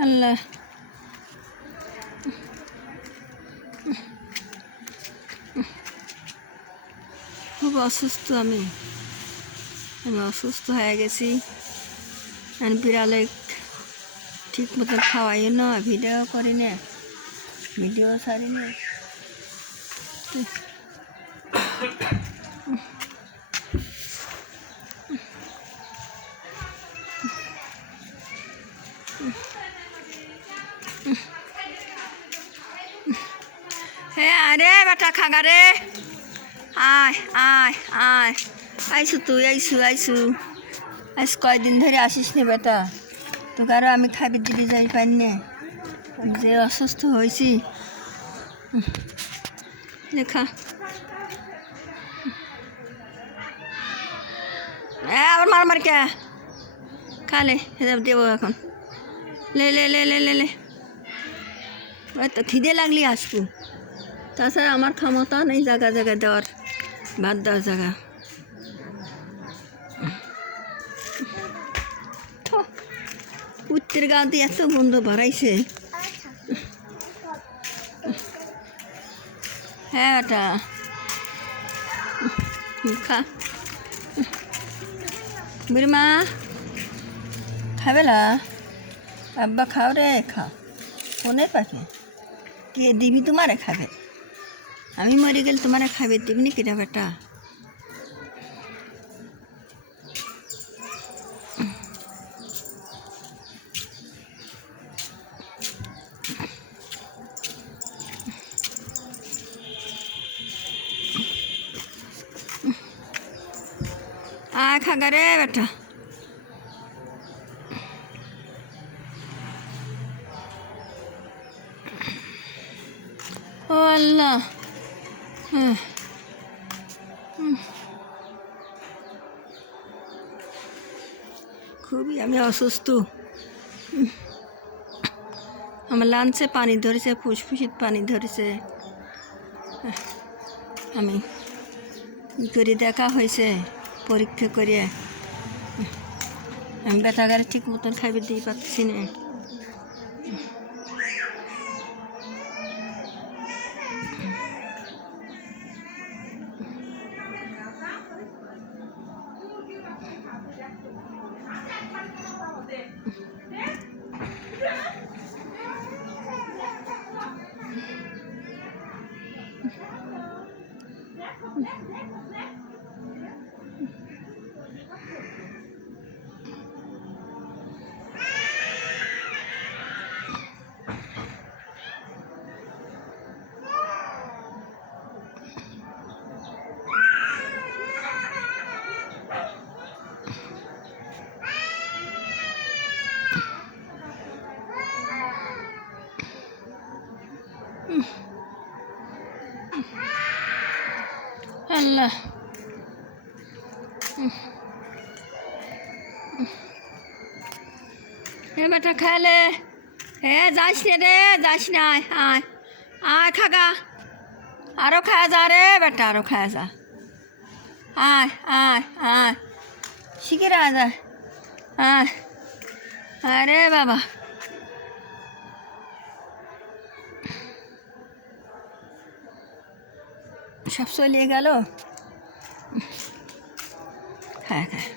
আল্লাহ, খুব অসুস্থ আমি অসুস্থ হয়ে গেছি। আর বিড়ালে ঠিক মতন খাওয়াই না, ভিডিও করি না, ভিডিও ছাড়ি না। হে আরে বেটা খাগা রে, আয় আয় আয়, আইসু তুই, আইসু আজ কয়দিন ধরে আসিস নি বেটা, তোকে আরও আমি খাবি দিবি যাই পারি না, যে অসুস্থ হয়েছি। লেখা আবার মার কে খালে দেবো এখন, লে লে লে লে লে লে, ওই তো খিদে লাগলি আসবো, তাছাড়া আমার ক্ষমতা নেই জায়গা জায়গা দেওয়ার, ভাত দেওয়ার জায়গা। উত্তর গাঁও দিয়ে এত গন্ধ ভরাইছে। হ্যাঁ ওটা খা, বিরমা খাবে না, আব্বা খাও রে, খাও, ফোনের পাখি কে দিবি, তোমারে খাবে, আমি মরে গেলে তোমারে খাবে, দিবি না কিনা বেটা। আয় খাগা রে বেটা, ও আল্লাহ, খুবই আমি অসুস্থ। আমার লাঞ্চে পানি ধরেছে, ফুসফুসিত পানি ধরেছে, আমি ই করে দেখা হয়েছে, পরীক্ষা করিয়ে আমি বেটাগারে ঠিক মতন খাইবে দিয়ে পাচ্ছি না। আল্লাহ, হে বেটা খালে, হে যাস নে রে, যাস না, আয় আয় আয় খাগা, আরও খায়া যা রে বেটা, আরও খায়া যা, আয় আয় আয়, শিখির আয় যা, আয়, আরে বাবা, সব চলিয়ে গেল। হ্যাঁ হ্যাঁ,